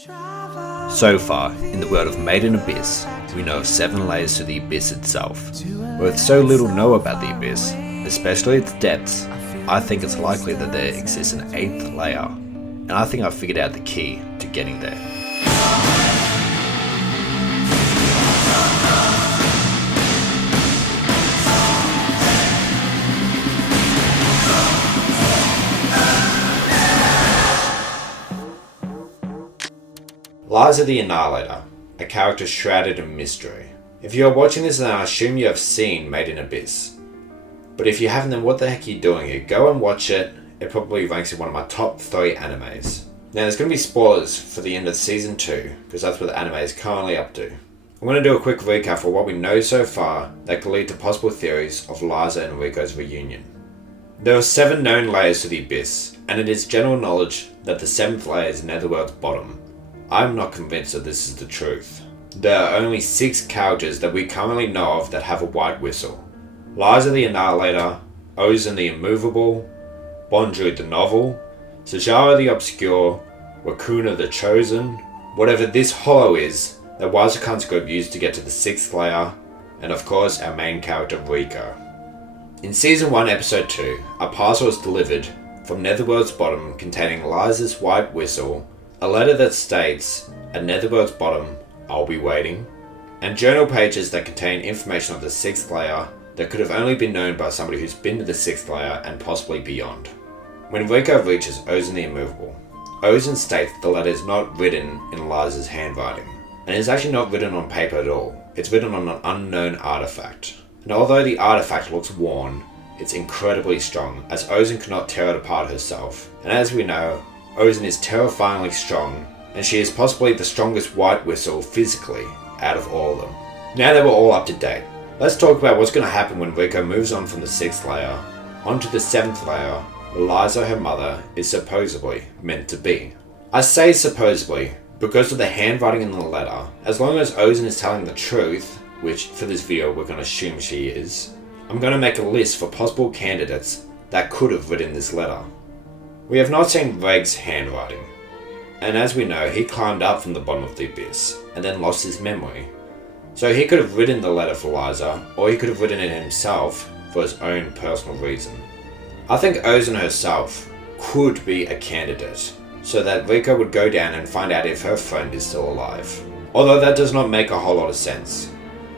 So far, in the world of Made in Abyss, we know of 7 layers to the Abyss itself. But with so little know about the Abyss, especially its depths, I think it's likely that there exists an 8th layer, and I think I've figured out the key to getting there. Liza the Annihilator, a character shrouded in mystery. If you are watching this, then I assume you have seen Made in Abyss. But if you haven't, then what the heck are you doing here? Go and watch it. It probably ranks in one of my top 3 animes. Now there's going to be spoilers for the end of season 2, because that's what the anime is currently up to. I'm going to do a quick recap for what we know so far that could lead to possible theories of Liza and Riko's reunion. There are 7 known layers to the Abyss, and it is general knowledge that the 7th layer is Netherworld's bottom. I'm not convinced that this is the truth. There are only 6 characters that we currently know of that have a white whistle. Liza the Annihilator, Ozen the Immovable, Bondrewd the Novel, Sajara the Obscure, Wakuna the Chosen, whatever this hollow is that Wazakan's group used to get to the 6th layer, and of course our main character Riko. In Season 1 Episode 2, a parcel is delivered from Netherworld's bottom containing Liza's white whistle, a letter that states, "At Netherworld's bottom, I'll be waiting," and journal pages that contain information of the 6th layer that could have only been known by somebody who's been to the 6th layer and possibly beyond. When Riko reaches Ozen the Immovable, Ozen states the letter is not written in Liza's handwriting, and it's actually not written on paper at all. It's written on an unknown artifact. And although the artifact looks worn, it's incredibly strong, as Ozen cannot tear it apart herself. And as we know, Ozen is terrifyingly strong, and she is possibly the strongest white whistle physically out of all of them. Now that we're all up to date, let's talk about what's going to happen when Riko moves on from the 6th layer onto the 7th layer, where Liza, her mother, is supposedly meant to be. I say supposedly because of the handwriting in the letter. As long as Ozen is telling the truth, which for this video we're going to assume she is, I'm going to make a list for possible candidates that could have written this letter. We have not seen Reg's handwriting, and as we know, he climbed up from the bottom of the abyss and then lost his memory. So he could have written the letter for Liza, or he could have written it himself for his own personal reason. I think Ozen herself could be a candidate, so that Riko would go down and find out if her friend is still alive. Although that does not make a whole lot of sense,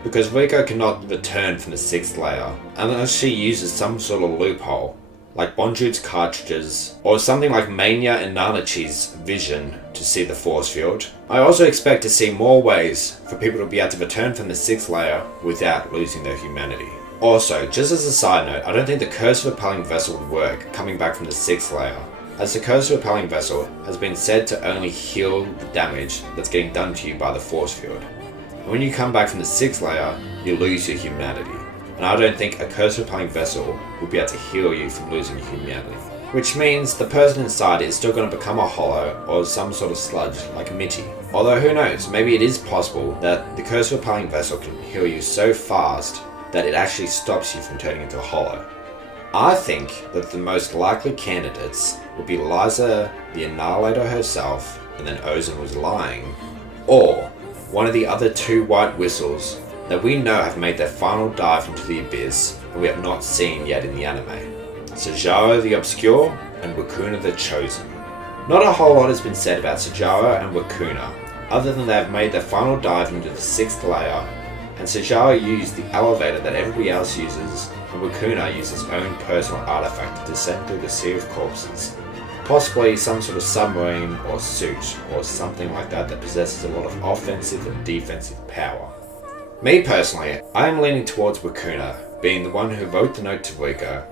because Riko cannot return from the 6th layer unless she uses some sort of loophole, like Bondrewd's cartridges, or something like Mania and Nanachi's vision to see the force field. I also expect to see more ways for people to be able to return from the 6th layer without losing their humanity. Also, just as a side note, I don't think the Curse of Repelling Vessel would work coming back from the 6th layer, as the Curse of Repelling Vessel has been said to only heal the damage that's getting done to you by the force field. And when you come back from the 6th layer, you lose your humanity. And I don't think a Curse Repelling Vessel will be able to heal you from losing your humanity. Which means the person inside is still going to become a hollow or some sort of sludge like Mitty. Although who knows, maybe it is possible that the Curse Repelling Vessel can heal you so fast that it actually stops you from turning into a hollow. I think that the most likely candidates would be Liza the Annihilator herself, and then Ozen was lying, or one of the other 2 white whistles that we know have made their final dive into the abyss and we have not seen yet in the anime. Sajara the Obscure and Wakuna the Chosen. Not a whole lot has been said about Sajara and Wakuna, other than they have made their final dive into the 6th layer, and Sajara used the elevator that everybody else uses, and Wakuna used his own personal artifact to descend through the sea of corpses. Possibly some sort of submarine or suit or something like that that possesses a lot of offensive and defensive power. Me personally, I am leaning towards Wakuna being the one who wrote the note to Riko,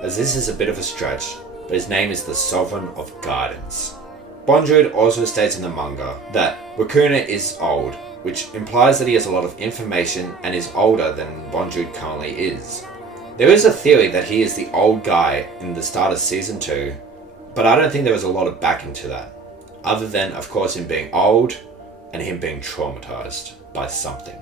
as this is a bit of a stretch, but his name is the Sovereign of Guidance. Bondrewd also states in the manga that Wakuna is old, which implies that he has a lot of information and is older than Bondrewd currently is. There is a theory that he is the old guy in the start of Season 2, but I don't think there was a lot of backing to that, other than of course him being old and him being traumatized by something.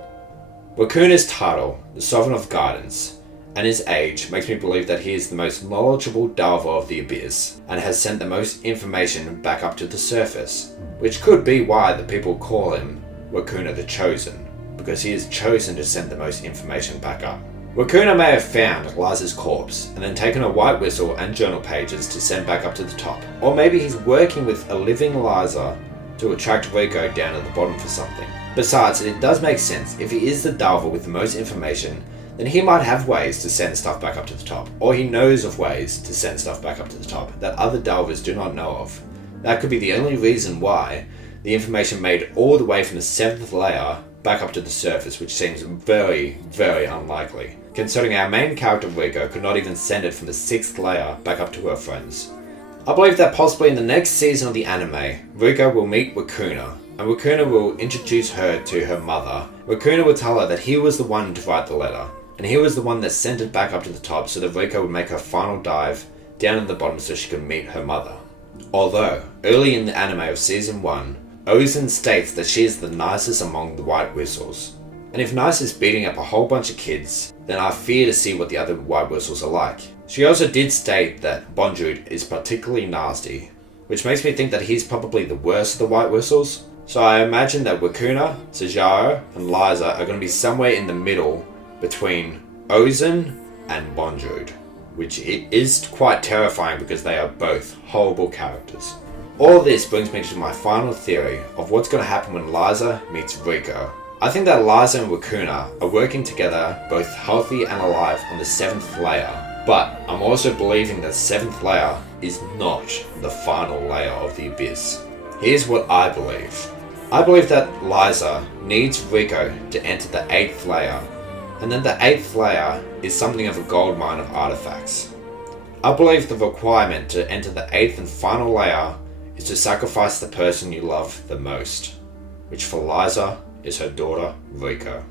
Wakuna's title, the Sovereign of Guidance, and his age makes me believe that he is the most knowledgeable diver of the Abyss, and has sent the most information back up to the surface, which could be why the people call him Wakuna the Chosen, because he is chosen to send the most information back up. Wakuna may have found Liza's corpse and then taken a white whistle and journal pages to send back up to the top. Or maybe he's working with a living Liza to attract Riko down at the bottom for something. Besides, it does make sense. If he is the diver with the most information, then he might have ways to send stuff back up to the top. Or he knows of ways to send stuff back up to the top that other divers do not know of. That could be the only reason why the information made all the way from the 7th layer back up to the surface, which seems very, very unlikely, considering our main character Riko could not even send it from the 6th layer back up to her friends. I believe that possibly in the next season of the anime, Riko will meet Wakuna, and Wakuna will introduce her to her mother. Wakuna will tell her that he was the one to write the letter, and he was the one that sent it back up to the top so that Riko would make her final dive down at the bottom so she could meet her mother. Although, early in the anime of season 1, Ozen states that she is the nicest among the white whistles. And if Nice is beating up a whole bunch of kids, then I fear to see what the other white whistles are like. She also did state that Bonjour is particularly nasty, which makes me think that he's probably the worst of the white whistles. So I imagine that Wakuna, Sajaro, and Liza are going to be somewhere in the middle between Ozen and Bonjour, which is quite terrifying because they are both horrible characters. All this brings me to my final theory of what's going to happen when Liza meets Riko. I think that Liza and Wakuna are working together, both healthy and alive, on the 7th layer. But I'm also believing that 7th layer is not the final layer of the Abyss. Here's what I believe. I believe that Liza needs Riko to enter the 8th layer, and then the 8th layer is something of a goldmine of artifacts. I believe the requirement to enter the 8th and final layer is to sacrifice the person you love the most, which for Liza is her daughter, Riko.